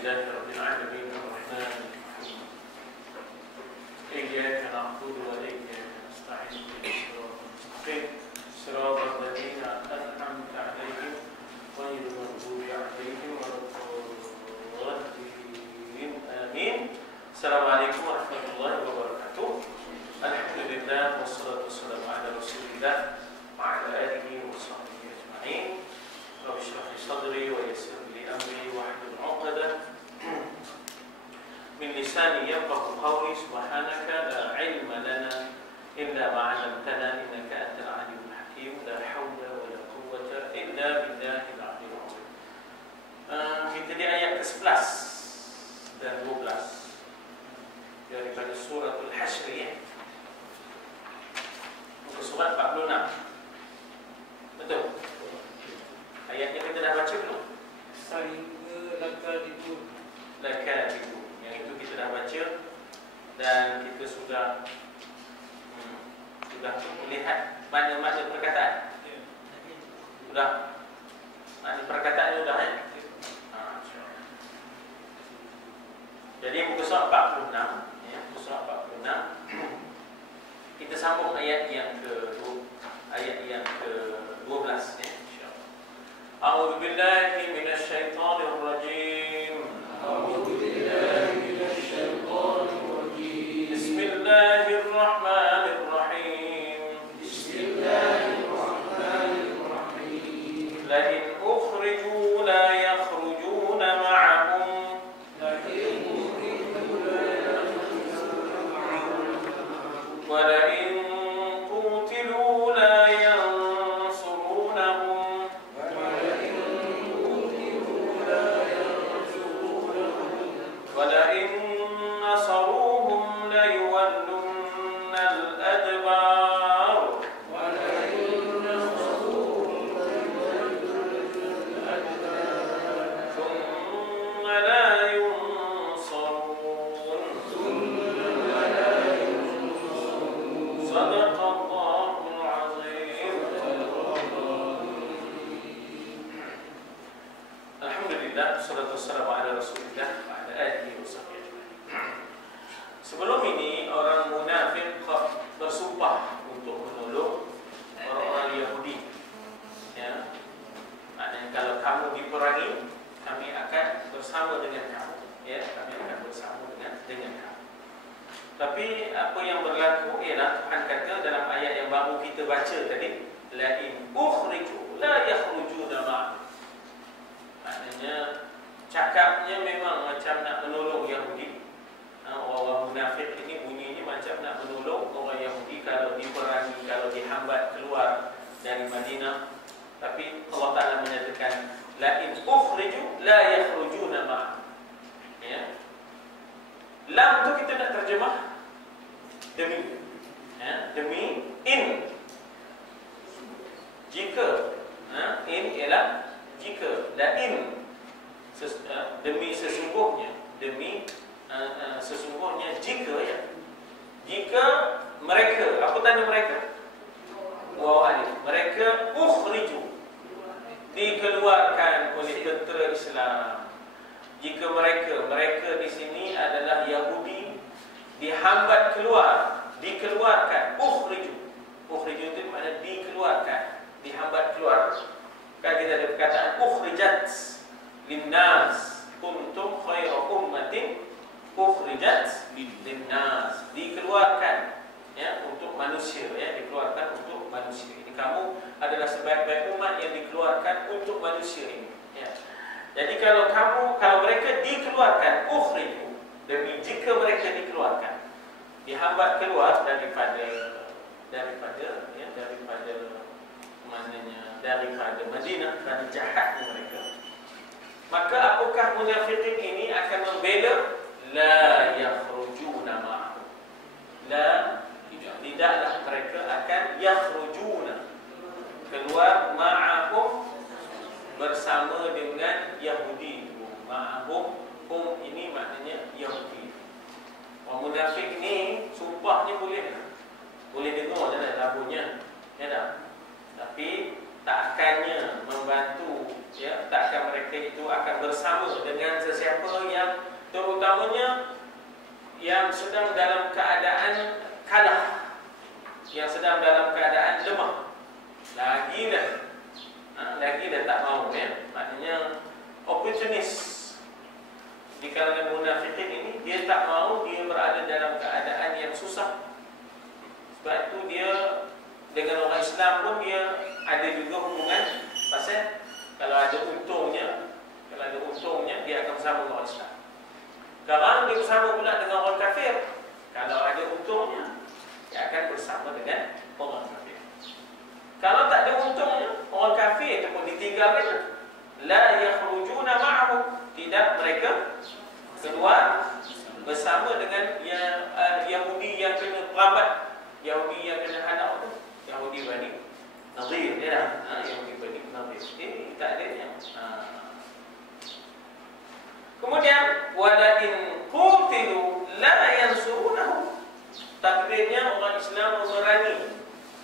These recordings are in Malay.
لله رب العالمين الرحمن الرحيم إياك نعبد وإياك نستعين صراط الذين أنعمت عليهم غير المغضوب عليهم ولا الضالين آمين. السلام عليكم ورحمة الله وبركاته. الحمد لله والصلاة والسلام على رسول الله وعلى آله وصحبه أجمعين. رب اشرح لي صدري ويسر لي أمري واحلل عقدة من لساني يفقهوا قولي. سبحانك لا علم لنا إلا ما علمتنا إنك أنت العليم الحكيم. لا حول ولا قوة إلا بالله العلي العظيم. Kita di ayat ke-11 dan 12 daripada suratul Hashr, ya. Muka surat 46. Betul? Ayatnya kita dah baca belum? Lakadibun. Yang itu kita dah baca dan kita sudah melihat mana-mana perkataan. Sudah. Mana perkataannya sudah, ya? Jadi muka surat 46, ya, muka surat 46. Kita sambung ayat yang ke-12, ya. A'udzu billahi minasy syaithanir rajim. Bismillahirrahmanirrahim. La in ukhriju la yakhrujuna ma'ahum wa la in qutilu la yansurunahum wa la in nasaruhum la yuwallunna al-adbar thumma la yunsarun. Sadaqallahul azim. Alhamdulillah, wassalatu wassalamu ala Rasulillah wa ala alihi wasahbihi ajma'in. Sebelum ini orang munafik bersumpah untuk menolong orang-orang Yahudi, ya. Maknanya kalau kamu diperangi, kami akan bersama dengan kamu, ya. Kami akan bersama dengan kamu. Tapi apa yang berlaku ialah Tuhan kata dalam ayat yang baru kita baca tadi, la in ukhriju la yakhrujuna ma'ahum. Maknanya cakapnya memang macam nak menolong Yahudi. Orang munafik ini bunyinya macam nak menolong orang Yahudi kalau diperangi, kalau dihambat keluar dari Madinah. Tapi Allah Ta'ala menyatakan la in ukhriju la yakhrujuna ma'ahum, ya. Lam tu kita nak terjemah demi, ya, demi in. Jika, in ialah jika, la in demi sesungguhnya, demi sesungguhnya jika, ya. Jika mereka, apa tanda mereka? Waw alif. Mereka ukhriju, dikeluarkan oleh tentera Islam. Jika mereka di sini adalah Yahudi, dihambat keluar, dikeluarkan, ukhriju. Ukhriju itu makna dikeluarkan, dihambat keluar. Kan kita ada perkataan ukhrijat linnas kuntum khairu ummatin ukhrijat linnas, dikeluarkan, ya, untuk manusia, ya, dikeluarkan untuk manusia. Ini kamu adalah sebaik-baik umat yang dikeluarkan untuk manusia ini, ya. Jadi kalau mereka dikeluarkan, ukhriju, demi jika mereka dikeluarkan, dihambat keluar daripada Madinah kerana jahatnya mereka, maka apakah munafikin ini akan membela? La yakhrujuna ma'ahum. La, tidaklah mereka akan yakhrujuna, keluar, ma'ahum, bersama dengan Yahudi. Ma'ahum, hum ini maknanya Yahudi. Orang munafik ni sumpahnya boleh dengar dalam labunya, ya tak? Tapi takkannya membantu, ya, takkan mereka itu akan bersama dengan sesiapa yang terutamanya yang sedang dalam keadaan kalah, yang sedang dalam keadaan lemah, lagi dah tak mau ya. Maknanya opportunis di kalangan munafikin ini, dia tak mau dia berada dalam keadaan yang susah. Sebab itu dia dengan orang Islam pun dia ada juga hubungan. Pasal kalau ada untungnya dia akan bersama dengan orang Islam. Sekarang dia bersama pula dengan orang kafir, kalau ada untungnya dia akan bersama dengan orang kafir. Kalau tak ada untungnya, orang kafir itu pun ditinggalkan, la yakhrujuna ma'ahu, tidak mereka keluar bersama dengan Yahudi yang kena perambat, Yahudi yang kena halau tu, Yahudi Bani Nadir, ya, Yahudi Bani Nadir. Tak adanya. Kemudian wala in qutilu la yansurunahu. Takdirnya orang Islam memerangi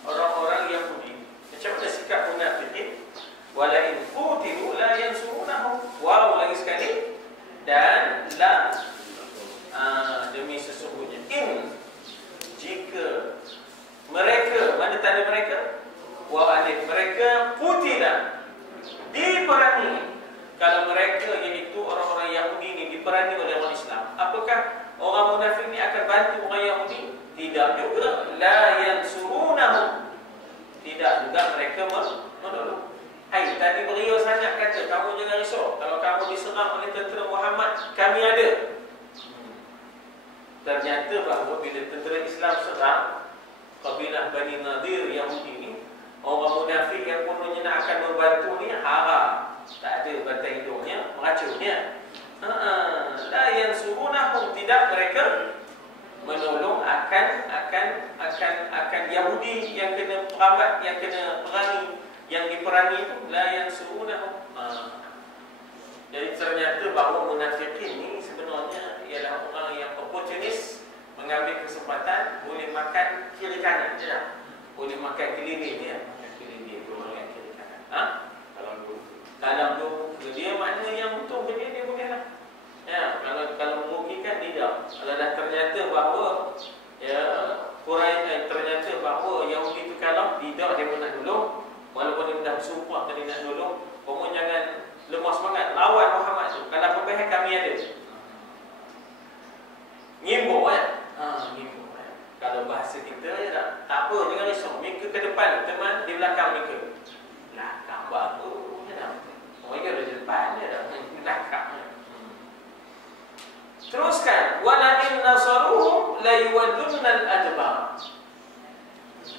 orang-orang Yahudi. Macam mana sikap munafikin? Wala in qutilu la yansurunahu. Wow, lagi sekali. Dan la demi sesungguhnya, in, jika mereka, mana tanda mereka? Wa alif, mereka qutila, diperangi. Kalau mereka, iaitu orang-orang Yahudi ini, diperangi oleh orang Islam, apakah orang munafik ini akan bantu orang Yahudi? Tidak juga. La yansurunahu, tidak juga mereka menolong. Hai, tadi beliau sangat kata, kamu jangan risau, kalau kamu diserang oleh tentera Muhammad, kami ada. Ternyata bahawa bila tentera Islam serang kabilah Bani Nadir Yahudi ini, orang munafik yang kononnya nak akan membantu ni haram. Tak ada bantai hidungnya, meracunnya. La yansurunahum, tidak mereka menolong akan Yahudi yang kena perambat, yang kena perangi, yang diperangi itu. La yansurunahum. Jadi ternyata bahawa munafikin ini sebenarnya ialah orang yang opportunis, mengambil kesempatan, boleh makan kiri kanan, tidak? Boleh makan keliling ya, makan keliling orang yang kiri kanan. Dalam tu dia makna yang untung ke dia boleh lah. Ya, kalau merugikan tidak. Kalau dah ternyata bahawa ternyata bahawa Yahudi itu kalau tidak dia pun nak tolong, walaupun dia dah bersumpah tadi nak tolong, kamu jangan lemah semangat, lawan Muhammad tu. Kalau apa-apa kami ada. Ngimbau kan? Ngimbau kan? Kalau bahasa kita ya tak apa, jangan risau. Minggu ke depan teman di belakang mereka. Belakang baru. Mereka ada di depan dia dah belakang. Teruskan, wala in nasaruhum la yuwaddunna al-adbar.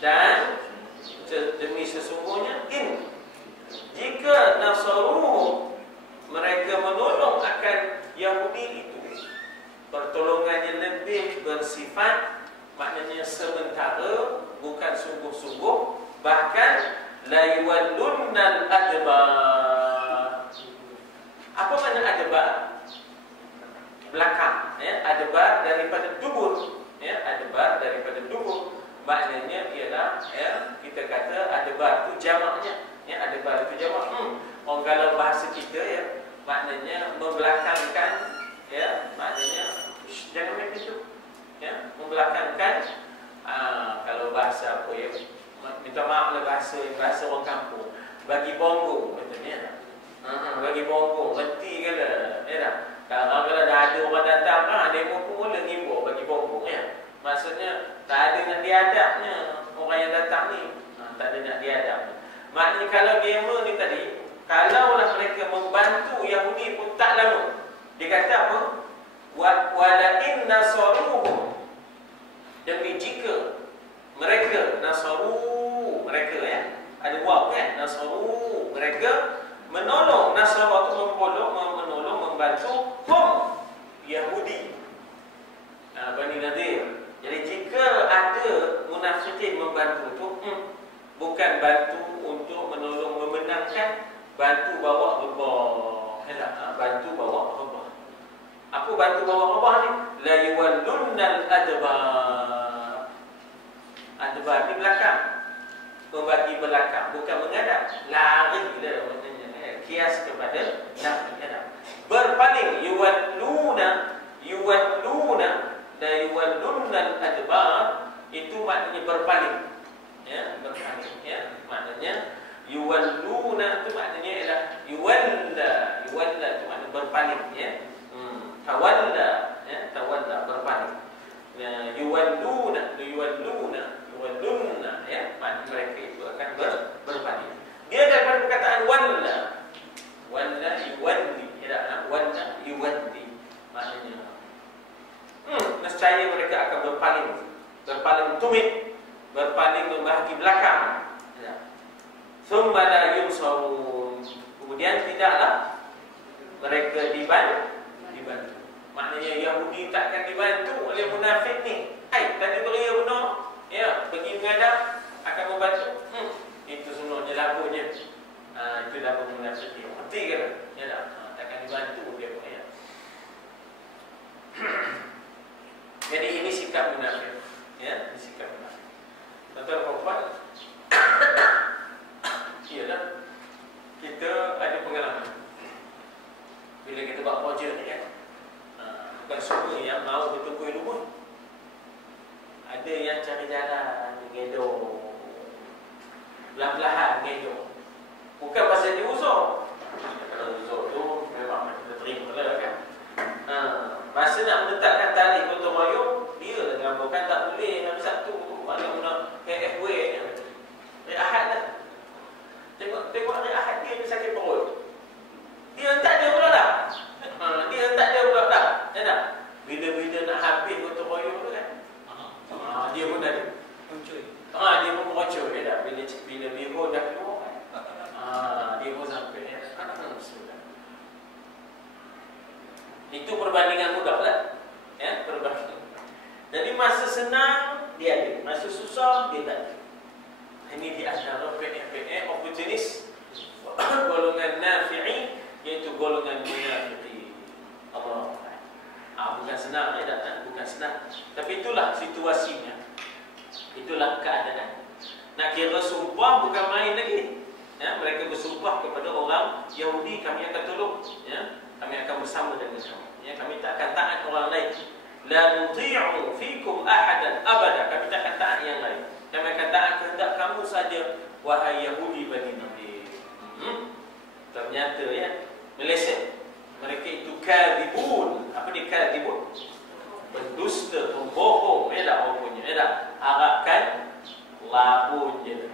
Dan demi sesungguhnya in, jika nasaruhum, mereka menolong akan Yahudi itu, pertolongannya lebih bersifat, maknanya sementara, bukan sungguh-sungguh. Bahkan la yuwaddunna al-adbar. Apa makna adbar? Belakang, ya, adbar daripada dubur, ya, adbar daripada dubur. Maknanya ialah, ya, kita kata adbar itu jamaknya, ya, adbar itu jamak. Orang kalau bahasa kita ya, maknanya membelakangkan, ya, maknanya jangan main itu, ya, membelakangkan. Kalau bahasa apa ya? Minta maaf lah bahasa orang kampung. Bagi bongo katanya. Bagi bongo, mesti ke lah, ya tak? Kalau dah ada orang datang kan, demo pun mula ngimbau bagi bongo, ya. Maksudnya tak ada nak diadapnya orang yang datang ni, tak ada nak diadap. Maknanya kalau demo ni tadi, kalaulah mereka membantu Yahudi pun tak lama. Dia kata apa? Wala in nasaruhum, demi jika mereka nasaru, mereka ya, ada waw kan, nasaru, mereka menolong, nasara itu menolong, membantu hum, Yahudi, Bani Nadir. Jadi jika ada munafikin membantu itu, bukan bantu untuk menolong memenangkan, bantu bawa rebah, bantu bawa rebah. Apa bantu bawa rebah ni? La yuwallunnal adbar. Adbar di belakang, membagi belakang, bukan menghadap. Lari dia maknanya, kias kepada nak menghadap. Berpaling, yuwalluna Yuwalluna la yuwallunna al-adbar, itu maknanya berpaling. Ya, berpaling ya. Maknanya yuwalluna itu maknanya ialah yuwalla. Yuwalla itu maknanya berpaling ya. Tawalla ya, tawalla berpaling. Ya, yuwalluna ya, maknanya mereka itu akan berpaling. Dia daripada perkataan walla. Walla yuwalli, ya, walla yuwalli. Maknanya nescaya mereka akan berpaling tumit, berpaling membahagi belakang. Ya. Thumma la yunsarun, kemudian tidaklah mereka dibantu. Maknanya Yahudi takkan dibantu oleh munafik ni. Tadi beria benar, ya, pergi menghadap akan membantu. Itu sebenarnya lagunya. Itu lagu munafik ni. Mati kan? Ya tak? Takkan dibantu dia. Ya. Jadi ini sikap munafik. Ya, ini sikap munafik. Tuan-tuan dan puan, iyalah, kita ada pengalaman. Bila kita buat projek ni kan, bukan semua yang mau bertukui lumut. Ada yang cari jalan, gedor, belah-belahan gedor. Bukan pasal dia uzur. Kalau uzur tu memang kita terima lah kan. Masa nak menetapkan tarikh gotong royong, dia gambarkan tak boleh hari Sabtu, mana guna KFW ni. Hari Ahad lah. Tengok hari Ahad dia sakit perut. Dia tak ada pula dah. Dia tak ada pula dah. Ya tak? Bila-bila nak habis gotong royong tu kan. Dia pun dah muncul. Dia pun muncul ya tak? Bila biro dah keluar kan. Dia pun sampai ya. Itu perbandingan mudah lah. Ya, perbandingan. Jadi masa senang dia ada, masa susah dia tak ada. Ini di antara PE opportunis golongan nafi'i, iaitu golongan munafiqin. Allah. Bukan senang ya tak? Bukan senang. Tapi itulah situasinya. Itulah keadaan. Nak kira sumpah bukan main lagi. Ya, mereka bersumpah kepada orang Yahudi, kami akan tolong. Ya. Kami akan bersama dengan kamu. Ya, kami tak akan taat orang lain. La nuti'u fikum ahadan abada. Kami tak akan taat yang lain. Kami akan taat kehendak kamu saja, wahai Yahudi Bani Nadir. Ternyata ya, meleset. Mereka itu kadhibun. Apa dia kadhibun? Pendusta, pembohong. Ya tak pokoknya. Ya tak? Harapkan labun je.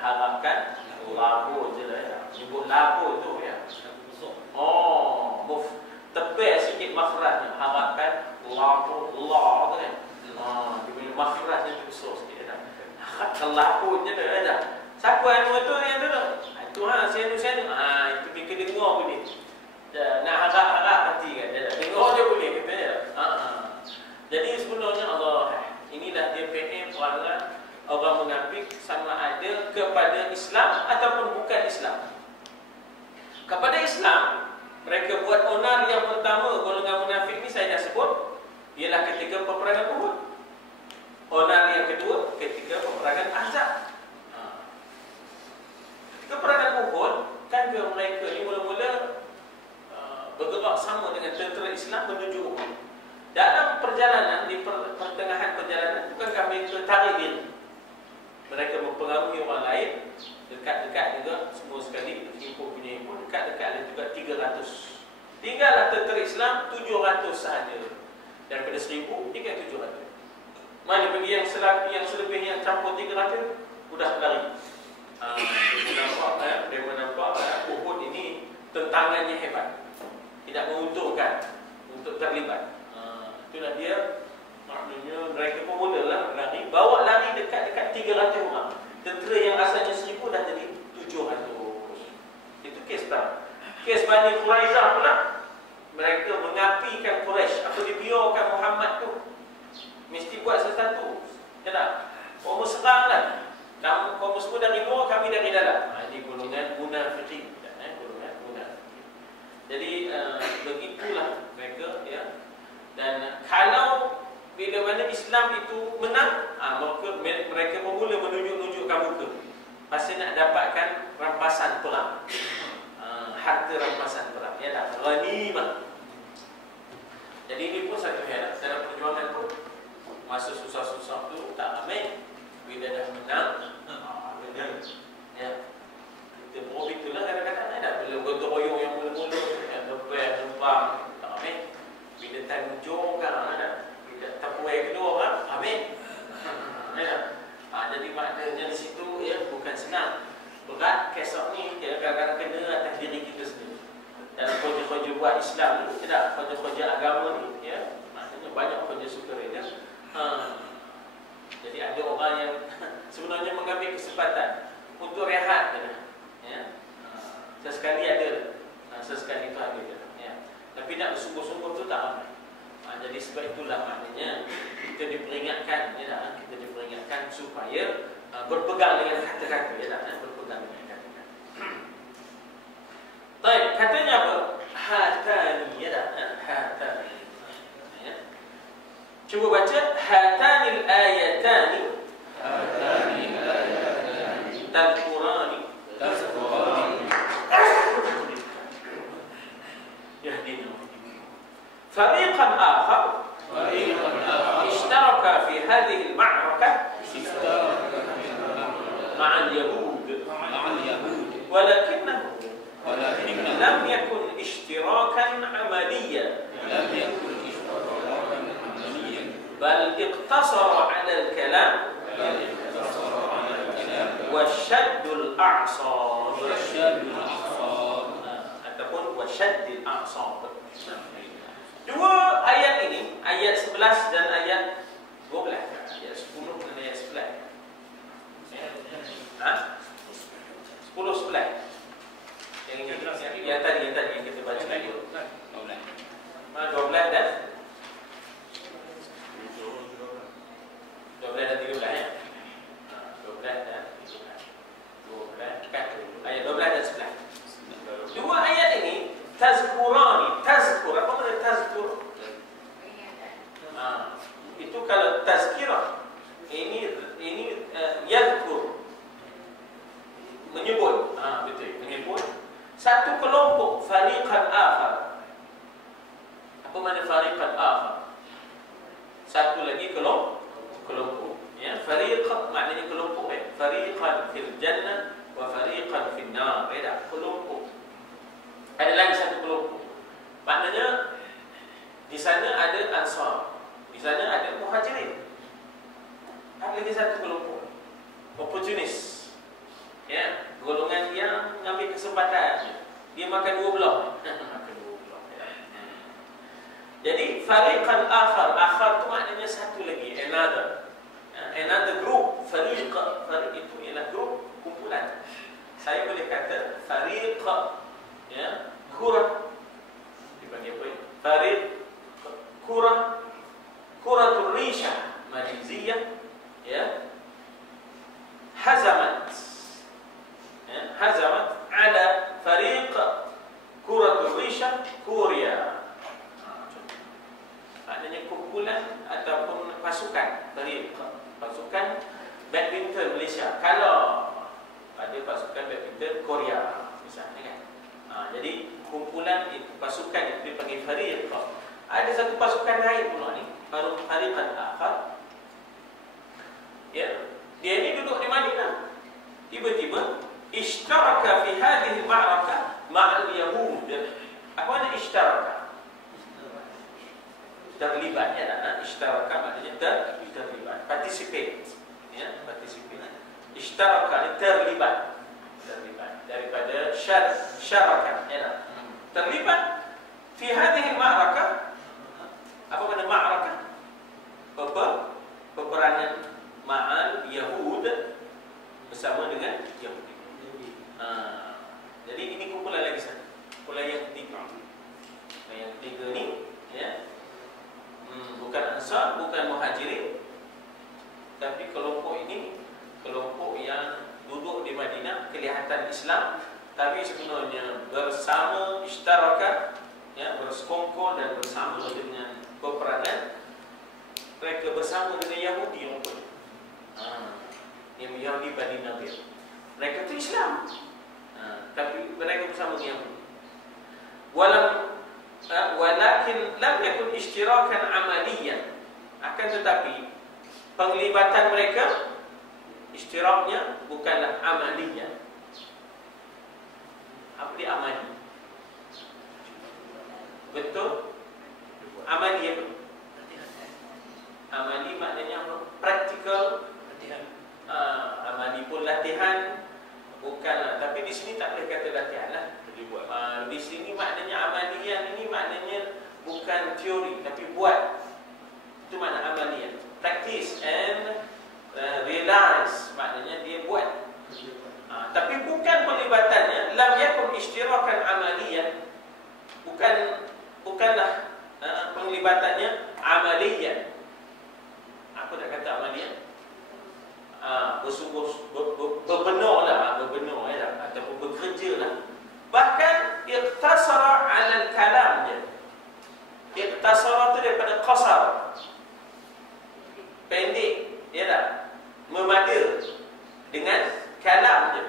Harapkan labun je lah. Ya. Sebut labun tu ya. Tebal sikit makhrajnya. Harapkan labun. Allah tu kan. Dia punya makhrajnya tu besar sikit. Ya. Harapkan labun je lah. Ya. Siapa anu tu yang tu? Tuhan saya itu dia kena dengar boleh. Nak harap-harap hati kan. Dengar dia boleh kata ya. Jadi sebenarnya Allah, inilah dia PM orang munafik sama ada kepada Islam ataupun bukan Islam. Kepada Islam, mereka buat onar yang pertama golongan munafik ni saya dah sebut, ialah ketika peperangan Uhud. Onar yang kedua ketika peperangan Ahzab. Ketika peperangan Uhud, kan mereka ni mula-mula bergerak sama dengan tentera Islam menuju Uhud. Dalam perjalanan, di pertengahan perjalanan, bukankah mereka tarik diri? Mereka mempengaruhi orang lain, dekat-dekat juga semua sekali, himpun punya himpun, dekat-dekat dan juga 300. Tinggallah tentera Islam 700 sahaja. Daripada 1000 tinggal 700. Mana pergi yang selebih yang campur 300 sudah lari. Dia menampak Uhud ini tentangannya hebat, tidak menguntungkan untuk terlibat. Itulah dia. Maknanya mereka pun mulalah lari, bawa lari dekat-dekat 300 orang. Tentera yang asalnya 1000 dah jadi 700. Itu kes tak. Kes Bani Quraizah pula, mereka mengapikan Quraisy. Apa dia biarkan Muhammad tu mesti buat sesuatu. Ya tak? Kamu seranglah. Kamu semua dari luar, kami dari dalam. Ini golongan munafiqin. Golongan munafiqin. Jadi begitulah mereka ya. Dan kalau bila mana Islam itu menang, maka mereka bermula menunjuk-nunjukkan muka. Pasti nak dapatkan rampasan perang. Harta rampasan perang. Ya tak? Ghanimah. Jadi ini pun satu hal dalam perjuangan pun. Masa susah-susah tu tak ramai. Bila dah menang, menang. Ya. Kita pun itulah kadang-kadang ada. Bila gotong royong yang mula-mula, yang lembang, tak ramai. Bila time hujung kan ada. Bila tapuai kedua kan, ramai. Ya. Jadi maknanya di situ ya bukan senang. Berat kesok ni ya, kadang-kadang kena atas diri kita sendiri. Dalam kerja-kerja buat Islam ni, tidak kerja-kerja agama ni ya, maknanya banyak kerja sukarela. Jadi ada orang yang sebenarnya mengambil kesempatan untuk rehat ya. Sesekali ada, sesekali tu ada ya. Tapi nak bersungguh-sungguh tu tak ramai. Jadi sebab itulah maknanya kita diperingatkan ya, kita diperingatkan supaya berpegang dengan kata-kata ya, berpegang dengan kata-kata. Baik, katanya apa? Hatani ya, hatani. Ya. Cuba baca hatanil ayatani. Hatanil ayatani. Tadhkurani. Tadhkurani. Yahdina. فريقا آخر اشترك في هذه المعركة مع اليهود ولكنه لم يكن اشتراكا عمليا بل اقتصر على الكلام وشد الأعصاب ataupun وشد الأعصاب. Dua ayat ini, ayat 11 dan ayat 12, ayat 10 dan ayat 11. 10, 11. Yang tadi yang kita baca tadi. 12 dan 13 ya. 12 dan 13 kan. Ayat 12 dan 11. Dua ayat ini tazkurani, tazkur, apa maksud tazkur? Itu kalau tazkirah, ini yadhkur, menyebut, betul, menyebut satu kelompok, fariqan akhar. Apa makna fariqan akhar? Satu lagi kelompok. Ya, fariq maknanya kelompok ya. Fariqan fil jannah wa fariqan fil nar. Beda, kelompok. Ada lagi satu kelompok. Maknanya di sana ada Ansar, di sana ada Muhajirin. Ada lagi satu kelompok, opportunis. Ya, golongan yang mengambil kesempatan. Dia makan dua belah. Jadi fariqan akhar tu maknanya satu lagi, another group. Fariq itu ialah grup, kumpulan. Saya boleh kata fariq ya, kurah dipanggil apa ya? Fariq kuratul risha Malaysia ya, hazamat ala fariq kuratul risha Korea. Maknanya kumpulan ataupun pasukan, pasukan badminton Malaysia. Kalau ada pasukan badminton Korea misalnya kan. Jadi kumpulan itu, pasukan itu dipanggil fariq. Ada satu pasukan lain pula ni, fariqan akhar. Ya, dia ni duduk di Madinah. Tiba-tiba ishtaraka fi hadhihi al-ma'rakah ma'al yahud. Apa makna ishtaraka? Terlibat ya, ishtaraka maknanya terlibat, participate. Ya, participate. Ishtaraka terlibat daripada syaraka ya, terlibat fi hadhihi al-ma'rakah. Apa makna ma'rakah? Peperangan ma'al Yahud, bersama dengan Yahudi. Jadi ini kumpulan lagi satu, kumpulan yang ketiga. Yang ketiga ni ya, bukan Ansar, bukan Muhajirin, tapi kelompok ini kelompok yang duduk di Madinah, kelihatan Islam, tapi sebenarnya bersama ishtaraka ya, bersekongkol dan bersama dengan peperangan. Mereka bersama dengan Yahudi rupanya. Yahudi Bani Nadir. Mereka itu Islam, tapi mereka bersama dengan Yahudi. Walakin lam yakun ishtirakan amaliyan, akan tetapi penglibatan mereka ishtiraknya bukanlah amaliyan. Apa dia amali? Betul? Amali apa? Amali maknanya apa? Praktikal. Amali pun latihan, bukanlah. Tapi di sini tak boleh kata latihan lah. Di sini maknanya amalian ini maknanya bukan teori tapi buat. Itu makna amalian. Practice and realize, maknanya dia buat. Tapi bukan penglibatannya lam yakun ishtirakan amalian. Bukanlah penglibatannya amalian. Apa nak kata amalian? Berbenur lah, ataupun bekerja lah. Bahkan iqtasara 'ala al-kalam je. Iqtasara tu daripada qasar, pendek, ya tak? Memada dengan kalam je.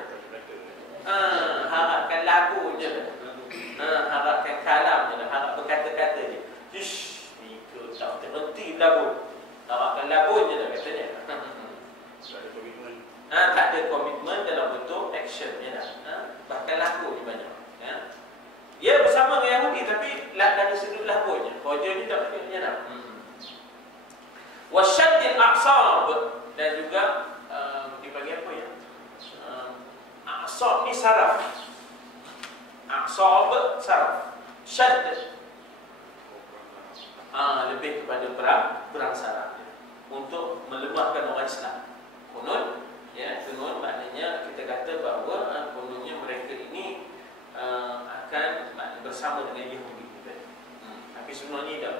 Harapkan lagu je. Harapkan kalam je, harap berkata-kata je. Ish, itu tak terhenti lagu. Harapkan lagu je dah katanya. Tak ada komitmen dalam bentuk action je dah. Bahkan lagu je banyak. Dia bersama dengan Yahudi tapi dari sudut lagu je. Kerja ni tak patutnya dah. Wasyaddil a'sab, dan juga dipanggil apa ya? A'sab ni saraf. A'sab saraf. Syadd lebih kepada perang saraf untuk melemahkan orang Islam. Konon, ya, konon maknanya kita kata bahawa kononnya mereka ini akan bersama dengan Yahudi. Tapi sebenarnya tak.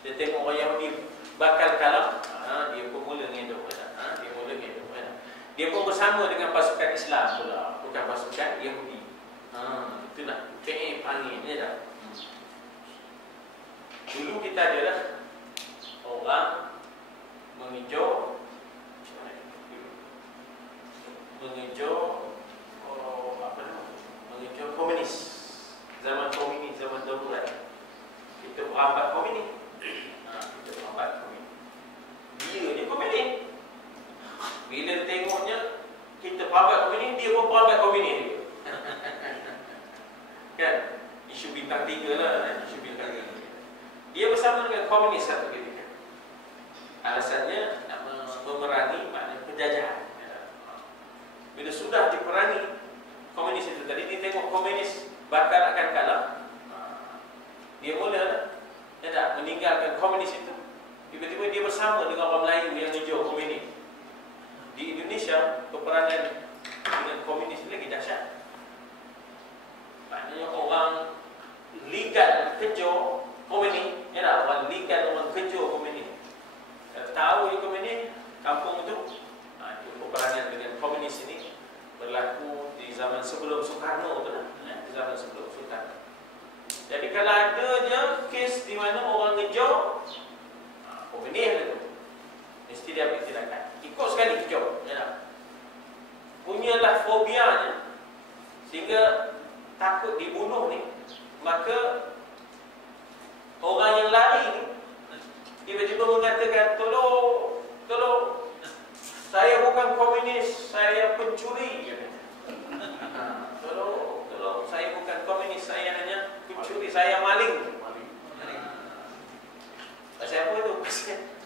Dia tengok orang Yahudi bakal kalah, dia pun mula ngedok. Dia pun bersama dengan pasukan Islam pula, bukan pasukan Yahudi. Itu nak panggilnya dah. Dulu kita adalah orang mengejar komunis. Zaman komunis, zaman darurat. Kita berambat komunis. Dia ni komunis. Bila tengoknya kita berambat komunis, dia pun berambat komunis juga. Kan? Isu bintang 3 lah. Isu bintang 3. Dia bersama dengan komunis satu ketika. Alasannya nak memerangi makna penjajahan. Bila sudah diperangi komunis itu tadi, dia tengok komunis bakal akan kalah, dia mula meninggalkan komunis itu. Tiba-tiba dia bersama dengan orang Melayu yang hijau komunis. Di Indonesia peperangan dengan komunis lagi dahsyat. Maknanya orang legal kejar komunis, orang legal, orang kejar komunis. Tahu di komunis kampung itu, peperangan dengan komunis ini berlaku di zaman sebelum Soekarno tu lah, di zaman sebelum Soekarno. Jadi kalau ada je kes di mana orang ngejar komunis tu, mesti dia ambil tindakan. Ikut sekali kejar, punyalah fobianya sehingga takut dibunuh ni, maka orang yang lari ni tiba-tiba mengatakan, tolong, saya bukan komunis, saya pencuri. Tolong, saya bukan komunis, saya hanya pencuri, saya maling. Pasal apa tu?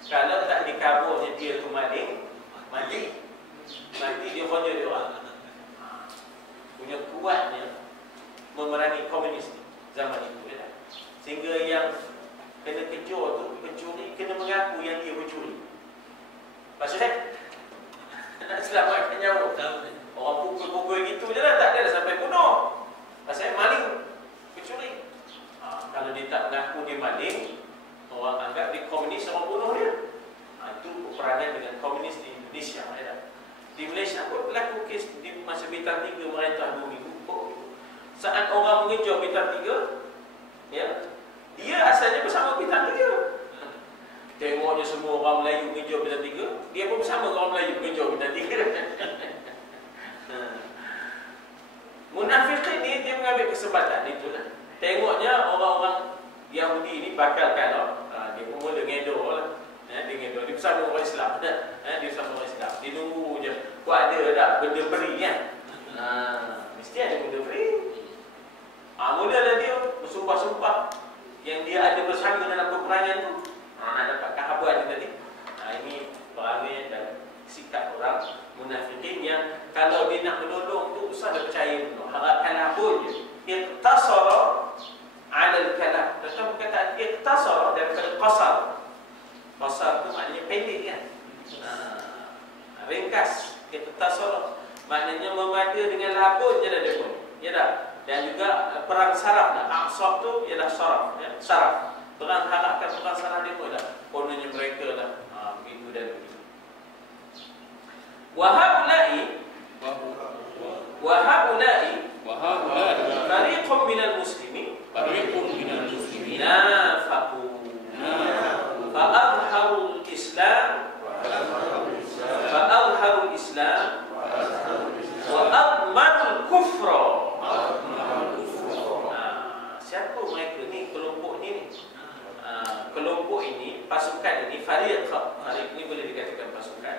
Kalau tak dikaburnya dia tu maling, mati dia kerja dia orang. Punya kuatnya memerangi komunis zaman itu. Sehingga yang kena kejar tu, pencuri, kena mengaku yang dia pencuri. Pasal nak selamatkan nyawa. Orang pukul-pukul gitu je lah, tak ada sampai bunuh. Pasal maling, pencuri. Kalau dia tak mengaku dia maling, orang anggap dia komunis, orang bunuh dia. Itu peperangan dengan komunis di Indonesia. Di Malaysia pun berlaku kes di masa Bintang 3 merintah 2 minggu. Saat orang mengejar Bintang 3, dia asalnya bersama Bintang 3. Tengoknya semua orang Melayu mengejar Bintang 3, dia pun bersama orang Melayu mengejar Bintang 3. Munafiq ni dia mengambil kesempatan itulah. Tengoknya orang-orang Yahudi ni bakal kalau dia pun mula ngedor lah. Dia ngedor, dia bersama orang Islam dah. Dia bersama orang Islam. Dia nunggu je. Kau ada tak benda free kan? Mesti ada benda free. Mulalah dia bersumpah-sumpah yang dia ada bersama dalam peperangan tu. Nak dapatkan apa ada tadi. Ini perangai dan sikap orang munafikin yang kalau dia nak menolong tu usah dia percaya penuh. Harapkan apa je. Iqtasara 'ala al-kalam. Dalam perkataan iqtasara daripada qasar. Qasar tu maknanya pendek kan. Ringkas. Iqtasara maknanya memada dengan labun je dah dia pun. Ya tak? Dan juga perang saraf dah. Aqsab tu ialah saraf, ya. Saraf. Perang harapkan perang saraf dia pun dah. Kononnya mereka dah. Begitu dan begitu. Wahaulai fariqun minal muslimin nafaqu fa'adharul islam wa admanul kufra. Siapa mereka ni? Kelompok ni. Kelompok ini, pasukan ini, fariq ini boleh dikatakan pasukan.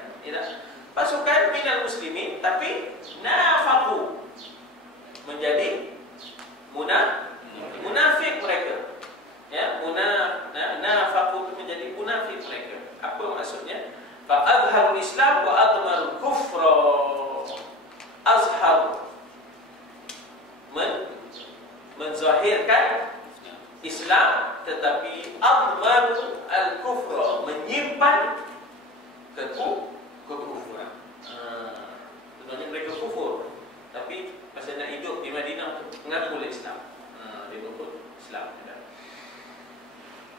Pasukan minal muslimin, tapi nafaqu, menjadi munafik mereka. Ya, nafaqu itu menjadi munafik mereka. Apa maksudnya? Fa azharul Islam wa admarul kufra. Azhar menzahirkan Islam, tetapi admarul al-kufra, menyimpan kekufuran. Sebenarnya mereka kufur, tapi masa nak hidup di Madinah mengaku Islam. Dia mengaku Islam.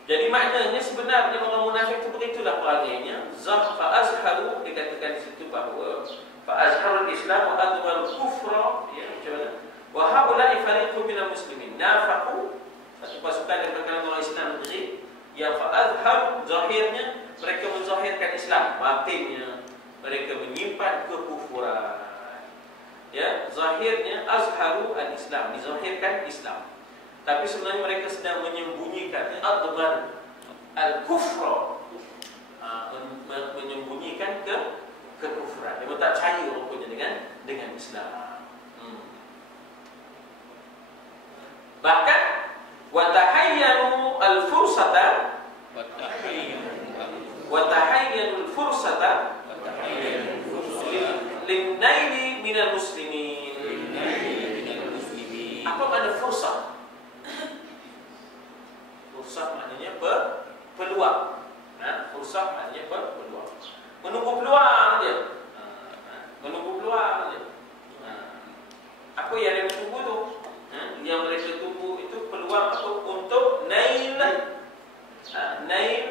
Jadi maknanya sebenarnya orang munafik itu begitulah perangainya. Fa azharu, dikatakan di situ bahawa fa azharul Islam wa admarul kufra, ya, macam mana? Wa haula'i fariqun minal muslimin nafaqu, satu pasukan daripada kalangan orang Islam negeri yang fa azhar, zahirnya mereka menzahirkan Islam, batinnya mereka menyimpan kekufuran. Ya, zahirnya azharu al-Islam, dizahirkan Islam. Tapi sebenarnya mereka sedang menyembunyikan adman al-kufra, menyembunyikan kekufuran. Dia tak percaya rupanya dengan Islam. Bahkan wa tahayyanu al-fursata lin-naili minal muslimin. Apa makna fursah? Fursah maknanya peluang. Fursah maknanya peluang. Menunggu peluang je. Menunggu peluang je. Apa yang mereka tunggu tu? Yang mereka tunggu itu peluang apa? Untuk nail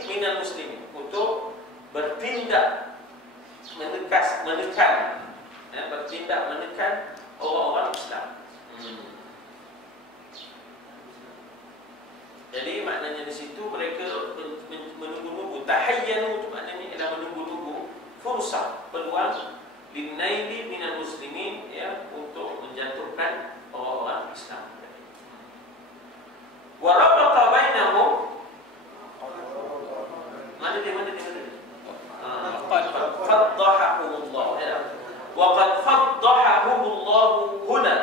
minal muslimin, untuk bertindak menekan orang-orang Islam. Jadi maknanya di situ mereka menunggu-nunggu. Tahayyanu itu maknanya ialah menunggu-nunggu fursah, peluang linaili minal muslimin, ya, untuk menjatuhkan orang-orang Islam. Wa rabata bainahum, mana dia? Qad faddahahumullah, ya. Wa qad faddahahumullah huna.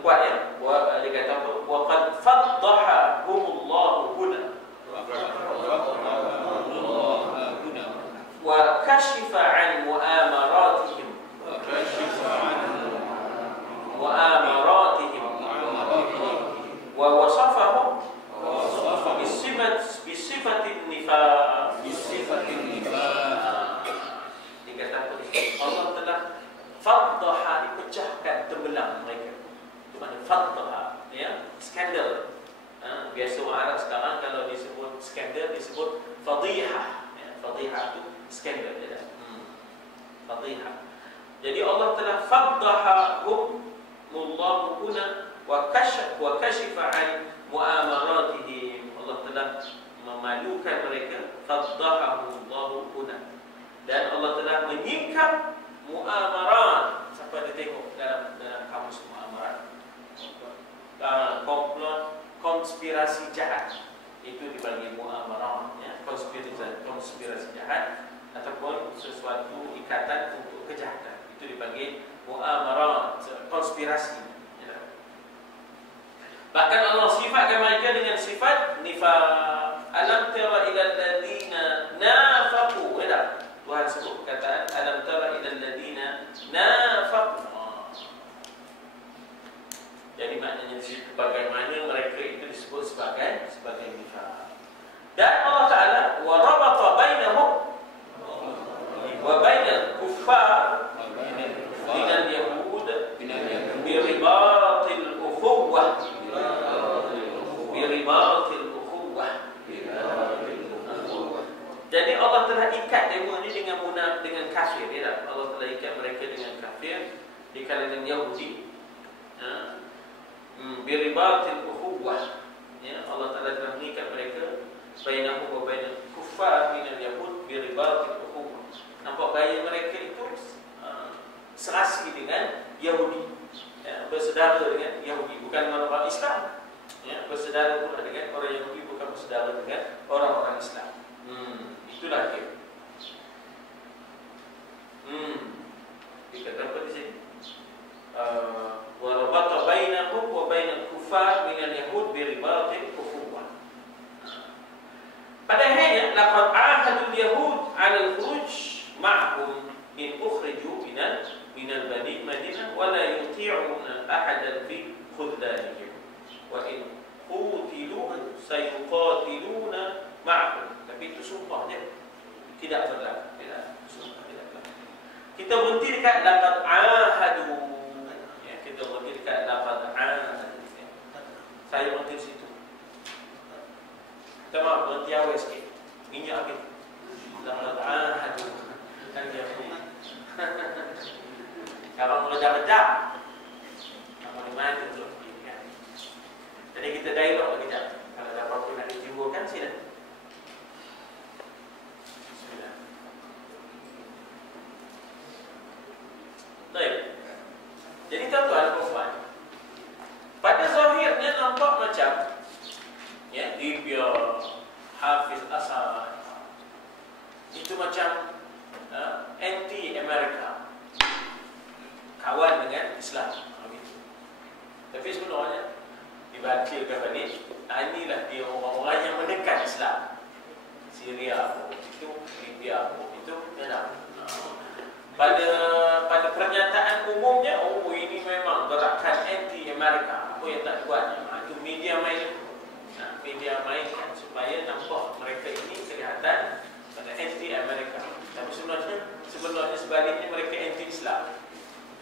Kuat ya? Dia kata apa? Wa qad faddahahumullah huna. Wa kashifa an mu'amaratihim. Wa wasafahum bisifatin nifaq. Dikata apa? Allah telah faddaha, dipecahkan, terbelang mereka. Itu makna faddaha, ya, skandal. Biasa orang Arab sekarang kalau disebut skandal disebut fadihah, ya. Fadihah itu skandal, ya. Fadihah. Jadi Allah telah faddahahumullahu huna wa kashifa an mu'amaratihim. Allah telah memalukan mereka, faddahahumullahu huna, dan Allah telah menyingkap mu'amarat. Siapa ada tengok dalam kamus mu'amarat? Komplot, konspirasi jahat. Itu dipanggil mu'amarah, ya, konspirasi jahat ataupun sesuatu ikatan untuk kejahatan. Itu dipanggil mu'amarah, konspirasi. Ya. Bahkan Allah sifatkan mereka dengan sifat nifaq. Alam tara ilal ladina nafaqu. Ya, Tuhan sebut kataan alam tara ilal ladina nafaqu. Jadi maknanya bagaimana mereka itu disebut sebagai nifaq. Dan Allah Taala wa rabata bainahum wa bainal kuffar minal yahud bi ribatil ukhuwah Jadi Allah telah ikat mereka ini dengan kafir, ya. Allah telah ikat mereka dengan kafir di kalangan Yahudi. Biribatil ukhuwah, ya, Allah Taala telah mengikat mereka bainahum wa bainal kuffar minal yahud biribatil ukhuwah. Nampak gaya mereka itu serasi dengan Yahudi, ya, bersaudara dengan Yahudi, bukan dengan orang Islam, ya, bersaudara pula dengan orang Yahudi, bukan bersaudara dengan orang-orang Islam. Itulah dia. Dikata apa di sini? Wa rabata bainahum wa bainal kuffar minal yahud bi ribatil ukhuwah. Padahal laqad ahadul yahud 'ala al-khuruj ma'hum in ukhriju minal madinah wa la yuti'una ahadan fi khudlanihim wa in qutilu sayuqatiluna ma'hum. Tapi itu sumpah dia tidak berlaku, sumpah tidak berlaku. Kita berhenti dekat laqad ahadu. Kita berhenti dekat laqad ahadu. Saya berhenti situ. Kita maaf berhenti awal sikit. Minyak habis. Laqad ahadu. Kan dia pun. Kalau mengejar-kejar, kamu di mana tu? Jadi kita dialog sekejap. Kalau ada apa-apa nak ditimbulkan, sila. Baik. Jadi tuan-tuan puan, pada zahirnya nampak macam, ya, Libya, Hafiz Asad itu macam anti Amerika, kawan dengan Islam, begitu. Tapi sebenarnya dibacakan balik, inilah dia orang-orang yang menekan Islam. Syria pun itu, Libya pun itu, ya. Pada pernyataan umumnya, ini memang gerakan anti Amerika. Apa yang tak buatnya? Itu media main. Media mainkan supaya nampak mereka ini kelihatan pada anti Amerika. Tapi sebenarnya sebaliknya mereka anti Islam.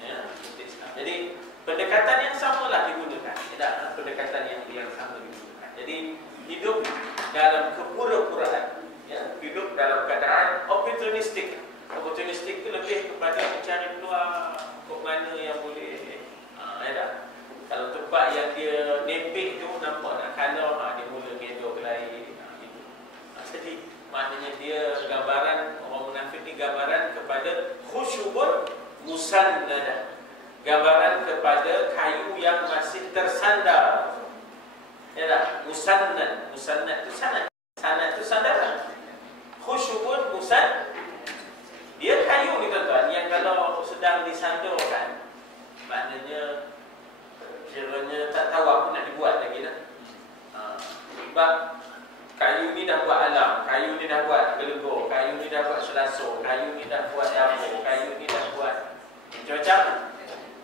Ya, anti Islam. Jadi pendekatan yang samalah digunakan. Tidak pendekatan yang sama digunakan. Jadi hidup dalam kepura-puraan, ya, hidup dalam keadaan opportunistik. Opportunistik itu lebih kepada mencari peluang kok mana yang boleh, ya. Kalau tempat yang dia nempik tu nampak nak kalau dia mula gedor lain, gitu. Jadi maknanya dia gambaran orang munafik ni gambaran kepada khusyubun musannadah. Gambaran kepada kayu yang masih tersandar. Ya tak? Musannad. Musannad itu sanad. Sanad itu sandaran. Khusyubun musannad. Dia kayu ni tuan-tuan, yang kalau sedang disandurkan, maknanya kiranya tak tahu apa nak dibuat lagi dah. Sebab kayu ni dah buat alam, kayu ni dah buat gelegor, kayu ni dah buat selasur, kayu ni dah buat dapur, kayu ni dah buat macam-macam.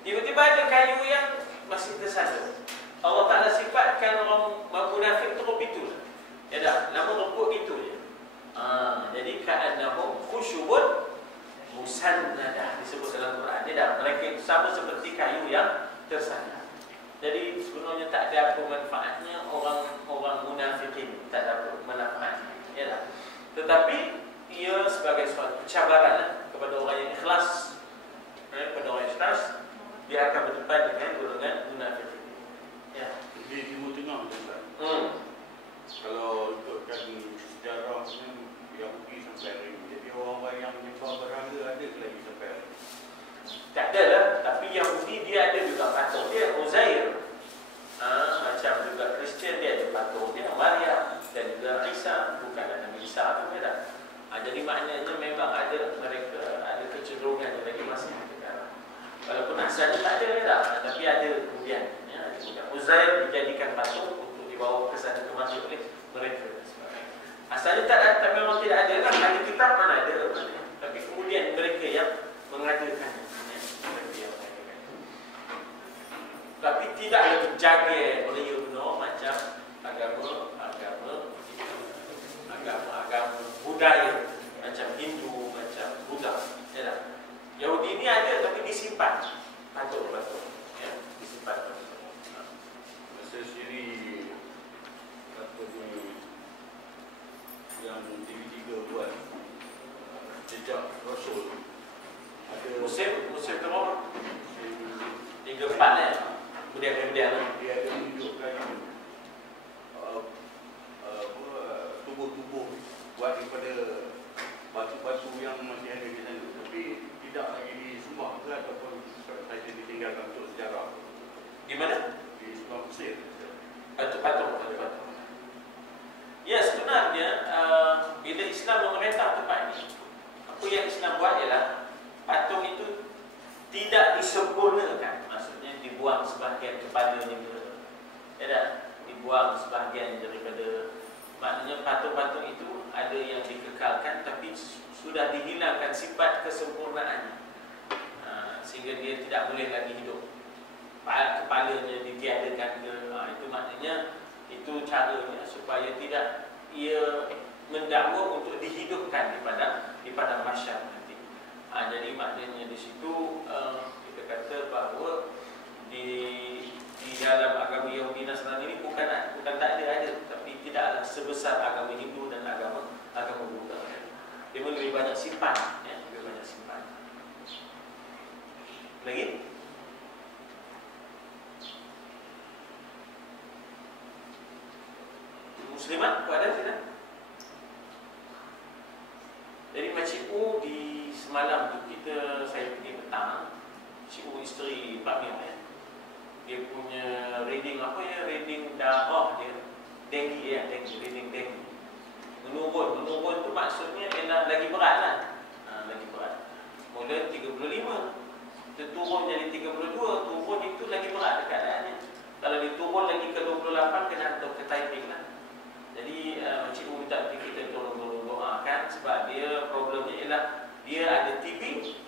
Tiba-tiba ada kayu yang masih tersandur. Allah Ta'ala sifatkan orang munafik teruk itu. Ya dah, nama rukuk itu je. Jadi ka'annahum khusyubun musannadah disebut dalam Quran. Dia dah, mereka itu sama seperti kayu yang tersandar. Jadi sebenarnya tak ada apa manfaatnya orang munafikin, tak ada apa manfaatnya. Ya dah. Tetapi ia sebagai suatu cabaran kepada orang yang ikhlas. Kepada orang yang ikhlas, dia akan berdepan dengan golongan munafikin. Ya. Di Timur Tengah juga. Kalau ikutkan sejarah Yahudi sampai hari ini, jadi orang-orang yang menyembah berhala ada lagi sampai hari ini? Tak ada lah, tapi Yahudi dia ada juga patung dia Uzair. Macam juga Kristian turunnya Maryam dan juga Isa, bukanlah Nabi Isa atau tidak. Jadi maknanya memang ada mereka ada kecenderungan bagi masih sekarang. Walaupun asalnya tak ada dah, tapi ada kemudian ya, Uzair dijadikan patung untuk dibawa ke sana kemari oleh mereka. Asalnya tak ada, tapi memang tidak ada lah. Ada kitab mana ada, tapi kemudian mereka yang mengadakan. Tapi tidaklah dijaga oleh Yudno macam agama budaya macam Hindu, macam Buddha. Ya, Yahudi ini ada tapi disimpan. Patut ya, disimpan. Saya sendiri apa ni yang TV3 buat jejak Rasul ada Musim berapa? 3-4 kemudian dia ada menunjukkan tubuh-tubuh buat daripada batu-batu yang masih ada di sana, tapi tidak lagi disembah ke ataupun saja ditinggalkan untuk sejarah. Di mana? Di sebelah Mesir. Patung. Ya, sebenarnya bila Islam memerintah tempat ini, apa yang Islam buat ialah patung itu tidak disempurnakan. Maksudnya dibuang sebahagian kepalanya, ya tak? Dibuang sebahagian daripada, maknanya patung-patung itu ada yang dikekalkan tapi sudah dihilangkan sifat kesempurnaannya, sehingga dia tidak boleh lagi hidup. Kepalanya ditiadakan ke, itu maknanya itu caranya supaya tidak ia mendakwa untuk dihidupkan di padang mahsyar nanti. Jadi maknanya di situ kita kata bahawa di dalam agama Yahudi Nasrani ini bukan tak ada, tapi tidaklah sebesar agama Hindu dan agama Buddha. Dia lebih banyak simpan, ya, lebih banyak simpan. Lagi? Muslimat, apa ada tidak? Jadi Makcik U di semalam tu saya pergi petang, Makcik U isteri Pak Mir, ya. Dia punya reading reading darah dia, reading dengue. Menurun tu maksudnya ialah lagi berat lah. Lagi berat. Mula 35, turun jadi 32, turun itu lagi berat keadaannya. Kalau diturun lagi ke 28 kena hantar ke Taiping lah. Jadi Makcik U minta kita tolong doakan sebab dia problemnya ialah dia ada TB,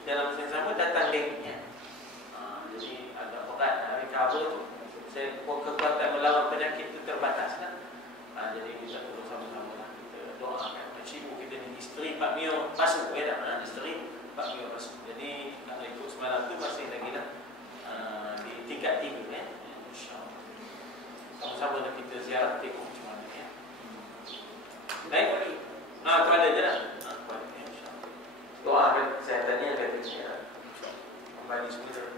dalam masa yang sama datang dengue. Jadi agak berat recover tu. Kekuatan melawan penyakit itu terbatas kan. Jadi kita tolong sama-sama lah, kita doakan Makcik U kita ni isteri Pak Mio masuk, ya tak? Isteri Pak Mio masuk. Jadi kalau ikut semalam tu masih lagi lah di tingkat 3, ya. InsyaAllah sama-sama lah kita ziarah tengok macam mana, ya. Baik, tu ada je lah. InsyaAllah doakan kesehatannya dan kembali semula.